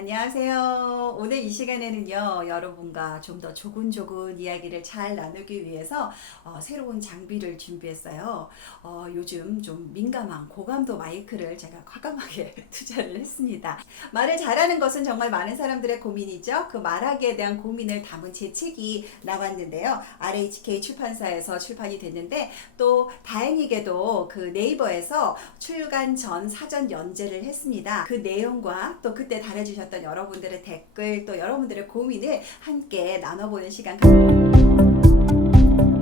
안녕하세요. 오늘 이 시간에는요, 여러분과 좀 더 조근조근 이야기를 잘 나누기 위해서 새로운 장비를 준비했어요. 요즘 좀 민감한 고감도 마이크를 제가 과감하게 투자를 했습니다. 말을 잘하는 것은 정말 많은 사람들의 고민이죠. 그 말하기에 대한 고민을 담은 제 책이 나왔는데요. RHK 출판사에서 출판이 됐는데 또 다행히게도 그 네이버에서 출간 전 사전 연재를 했습니다. 그 내용과 또 그때 달아주셨던 여러분들의 댓글 또 여러분들의 고민을 함께 나눠보는 시간.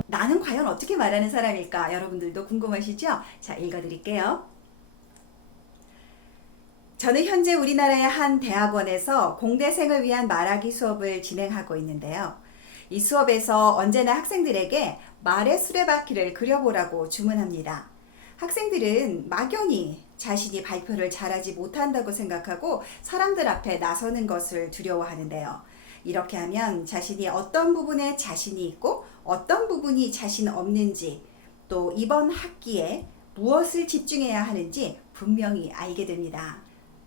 나는 과연 어떻게 말하는 사람일까? 여러분들도 궁금하시죠? 자, 읽어드릴게요. 저는 현재 우리나라의 한 대학원에서 공대생을 위한 말하기 수업을 진행하고 있는데요. 이 수업에서 언제나 학생들에게 말의 수레바퀴를 그려보라고 주문합니다. 학생들은 막연히 자신이 발표를 잘하지 못한다고 생각하고 사람들 앞에 나서는 것을 두려워하는데요. 이렇게 하면 자신이 어떤 부분에 자신이 있고 어떤 부분이 자신 없는지 또 이번 학기에 무엇을 집중해야 하는지 분명히 알게 됩니다.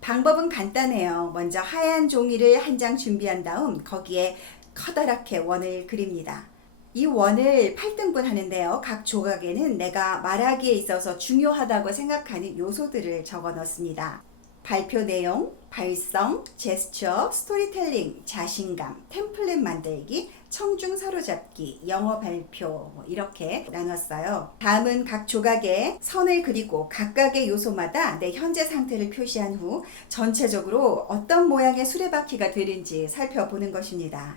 방법은 간단해요. 먼저 하얀 종이를 한 장 준비한 다음 거기에 커다랗게 원을 그립니다. 이 원을 8등분 하는데요. 각 조각에는 내가 말하기에 있어서 중요하다고 생각하는 요소들을 적어 넣습니다. 발표 내용, 발성, 제스처, 스토리텔링, 자신감, 템플릿 만들기, 청중 사로잡기, 영어 발표 이렇게 나눴어요. 다음은 각 조각에 선을 그리고 각각의 요소마다 내 현재 상태를 표시한 후 전체적으로 어떤 모양의 수레바퀴가 되는지 살펴보는 것입니다.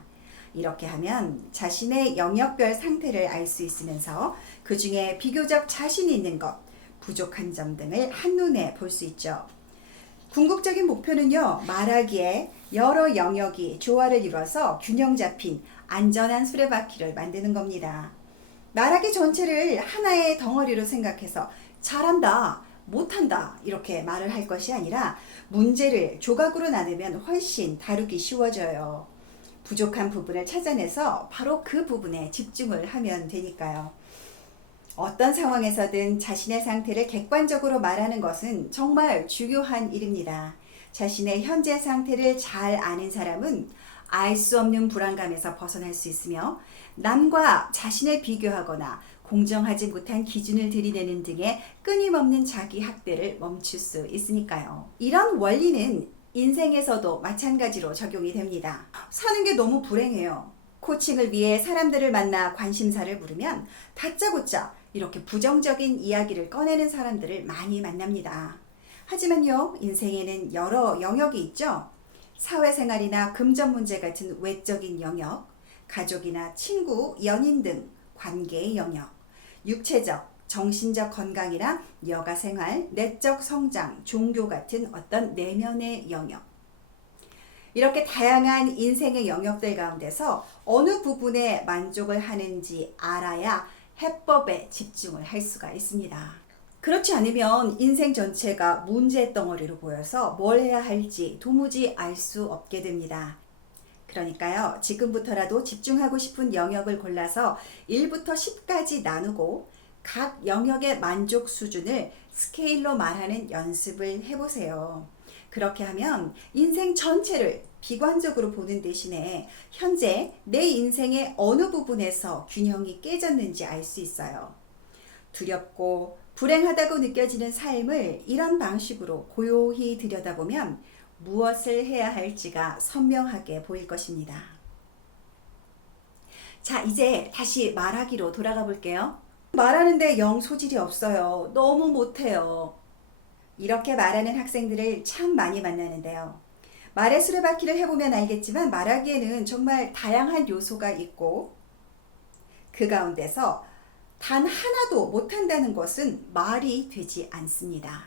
이렇게 하면 자신의 영역별 상태를 알 수 있으면서 그 중에 비교적 자신 있는 것, 부족한 점 등을 한눈에 볼 수 있죠. 궁극적인 목표는요, 말하기에 여러 영역이 조화를 이뤄서 균형 잡힌 안전한 수레바퀴를 만드는 겁니다. 말하기 전체를 하나의 덩어리로 생각해서 잘한다, 못한다 이렇게 말을 할 것이 아니라 문제를 조각으로 나누면 훨씬 다루기 쉬워져요. 부족한 부분을 찾아내서 바로 그 부분에 집중을 하면 되니까요. 어떤 상황에서든 자신의 상태를 객관적으로 말하는 것은 정말 중요한 일입니다. 자신의 현재 상태를 잘 아는 사람은 알 수 없는 불안감에서 벗어날 수 있으며 남과 자신을 비교하거나 공정하지 못한 기준을 들이대는 등의 끊임없는 자기 학대를 멈출 수 있으니까요. 이런 원리는 인생에서도 마찬가지로 적용이 됩니다. 사는 게 너무 불행해요. 코칭을 위해 사람들을 만나 관심사를 물으면 다짜고짜 이렇게 부정적인 이야기를 꺼내는 사람들을 많이 만납니다. 하지만요, 인생에는 여러 영역이 있죠. 사회생활이나 금전 문제 같은 외적인 영역, 가족이나 친구, 연인 등 관계의 영역, 육체적, 정신적 건강이나 여가생활, 내적 성장, 종교 같은 어떤 내면의 영역. 이렇게 다양한 인생의 영역들 가운데서 어느 부분에 만족을 하는지 알아야 해법에 집중을 할 수가 있습니다. 그렇지 않으면 인생 전체가 문제 덩어리로 보여서 뭘 해야 할지 도무지 알 수 없게 됩니다. 그러니까요, 지금부터라도 집중하고 싶은 영역을 골라서 1부터 10까지 나누고 각 영역의 만족 수준을 스케일로 말하는 연습을 해보세요. 그렇게 하면 인생 전체를 비관적으로 보는 대신에 현재 내 인생의 어느 부분에서 균형이 깨졌는지 알 수 있어요. 두렵고 불행하다고 느껴지는 삶을 이런 방식으로 고요히 들여다보면 무엇을 해야 할지가 선명하게 보일 것입니다. 자, 이제 다시 말하기로 돌아가 볼게요. 말하는데 영 소질이 없어요. 너무 못해요. 이렇게 말하는 학생들을 참 많이 만나는데요. 말의 수레바퀴를 해보면 알겠지만 말하기에는 정말 다양한 요소가 있고 그 가운데서 단 하나도 못한다는 것은 말이 되지 않습니다.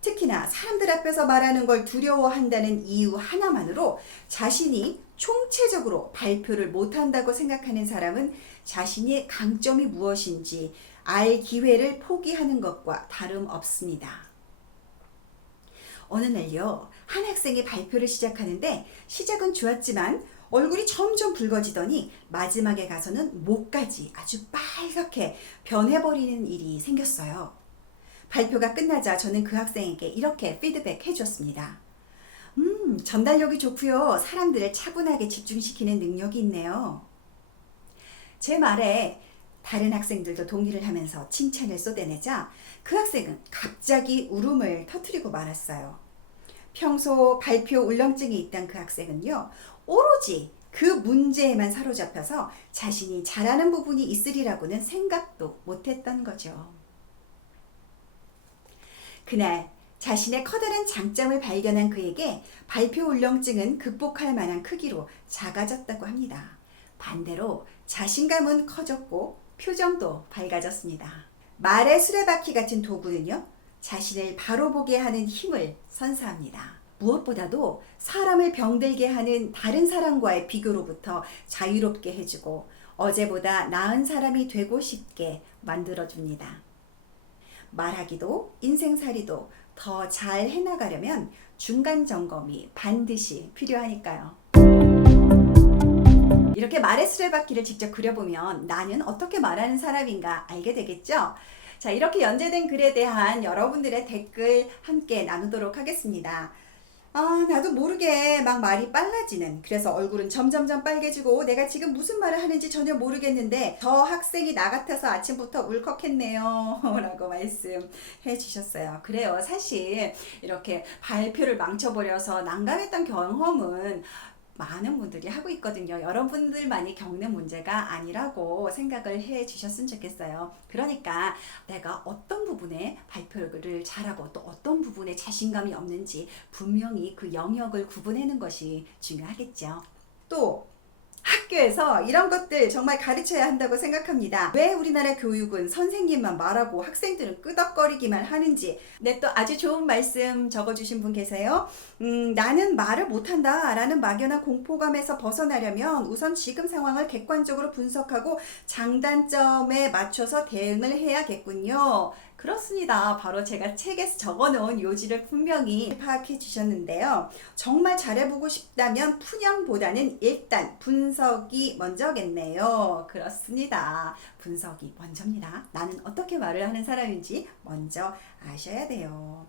특히나 사람들 앞에서 말하는 걸 두려워한다는 이유 하나만으로 자신이 총체적으로 발표를 못한다고 생각하는 사람은 자신의 강점이 무엇인지 알 기회를 포기하는 것과 다름없습니다. 어느 날요, 한 학생이 발표를 시작하는데 시작은 좋았지만 얼굴이 점점 붉어지더니 마지막에 가서는 목까지 아주 빨갛게 변해버리는 일이 생겼어요. 발표가 끝나자 저는 그 학생에게 이렇게 피드백 해줬습니다. 전달력이 좋고요. 사람들을 차분하게 집중시키는 능력이 있네요. 제 말에 다른 학생들도 동의를 하면서 칭찬을 쏟아내자 그 학생은 갑자기 울음을 터뜨리고 말았어요. 평소 발표 울렁증이 있던 그 학생은요, 오로지 그 문제에만 사로잡혀서 자신이 잘하는 부분이 있으리라고는 생각도 못했던 거죠. 그날 자신의 커다란 장점을 발견한 그에게 발표 울렁증은 극복할 만한 크기로 작아졌다고 합니다. 반대로 자신감은 커졌고 표정도 밝아졌습니다. 말의 수레바퀴 같은 도구는요, 자신을 바로 보게 하는 힘을 선사합니다. 무엇보다도 사람을 병들게 하는 다른 사람과의 비교로부터 자유롭게 해주고 어제보다 나은 사람이 되고 싶게 만들어줍니다. 말하기도 인생살이도 더 잘 해나가려면 중간 점검이 반드시 필요하니까요. 이렇게 말의 수레바퀴를 직접 그려보면 나는 어떻게 말하는 사람인가 알게 되겠죠? 자, 이렇게 연재된 글에 대한 여러분들의 댓글 함께 나누도록 하겠습니다. 나도 모르게 막 말이 빨라지는, 그래서 얼굴은 점점점 빨개지고 내가 지금 무슨 말을 하는지 전혀 모르겠는데 저 학생이 나 같아서 아침부터 울컥했네요 라고 말씀해 주셨어요. 그래요. 사실 이렇게 발표를 망쳐버려서 난감했던 경험은 많은 분들이 하고 있거든요. 여러분들만이 겪는 문제가 아니라고 생각을 해 주셨으면 좋겠어요. 그러니까 내가 어떤 부분에 발표를 잘하고 또 어떤 부분에 자신감이 없는지 분명히 그 영역을 구분하는 것이 중요하겠죠. 또 학교에서 이런 것들 정말 가르쳐야 한다고 생각합니다. 왜 우리나라 교육은 선생님만 말하고 학생들은 끄덕거리기만 하는지. 네, 또 아주 좋은 말씀 적어주신 분 계세요. 나는 말을 못한다 라는 막연한 공포감에서 벗어나려면 우선 지금 상황을 객관적으로 분석하고 장단점에 맞춰서 대응을 해야겠군요. 그렇습니다. 바로 제가 책에서 적어놓은 요지를 분명히 파악해 주셨는데요. 정말 잘해보고 싶다면 푸념보다는 일단 분석이 먼저겠네요. 그렇습니다. 분석이 먼저입니다. 나는 어떻게 말을 하는 사람인지 먼저 아셔야 돼요.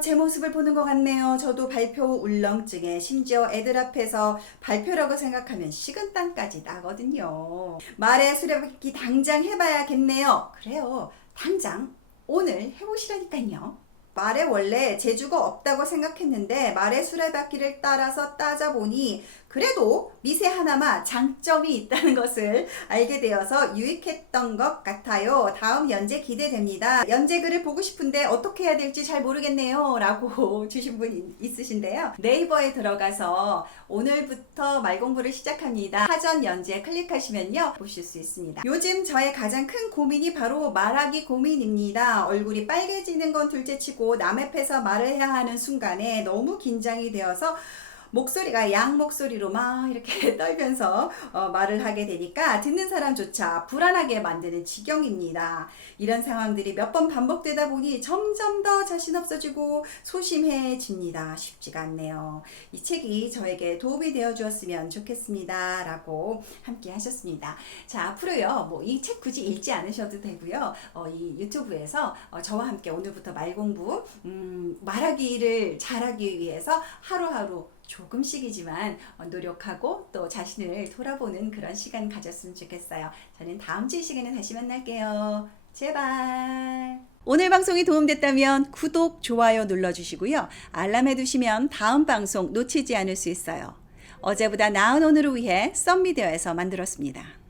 제 모습을 보는 것 같네요. 저도 발표 울렁증에 심지어 애들 앞에서 발표라고 생각하면 식은땀까지 나거든요. 말의 수레바퀴 당장 해봐야겠네요. 그래요. 당장 오늘 해보시라니까요. 말에 원래 재주가 없다고 생각했는데 말의 수레바퀴를 따라서 따져보니 그래도 미세 하나마 장점이 있다는 것을 알게 되어서 유익했던 것 같아요. 다음 연재 기대됩니다. 연재 글을 보고 싶은데 어떻게 해야 될지 잘 모르겠네요 라고 주신 분 있으신데요. 네이버에 들어가서 오늘부터 말 공부를 시작합니다. 사전 연재 클릭하시면요 보실 수 있습니다. 요즘 저의 가장 큰 고민이 바로 말하기 고민입니다. 얼굴이 빨개지는 건 둘째치고 남 앞에서 말을 해야 하는 순간에 너무 긴장이 되어서 목소리가 양 목소리로 막 이렇게 떨면서 말을 하게 되니까 듣는 사람조차 불안하게 만드는 지경입니다. 이런 상황들이 몇 번 반복되다 보니 점점 더 자신 없어지고 소심해집니다. 쉽지가 않네요. 이 책이 저에게 도움이 되어 주었으면 좋겠습니다 라고 함께 하셨습니다. 자, 앞으로요 뭐 이 책 굳이 읽지 않으셔도 되고요. 이 유튜브에서 저와 함께 오늘부터 말 공부 말하기를 잘하기 위해서 하루하루 조금씩이지만 노력하고 또 자신을 돌아보는 그런 시간 가졌으면 좋겠어요. 저는 다음 주 이 시간에 다시 만날게요. 제발. 오늘 방송이 도움됐다면 구독, 좋아요 눌러주시고요. 알람해 두시면 다음 방송 놓치지 않을 수 있어요. 어제보다 나은 오늘을 위해 썸미디어에서 만들었습니다.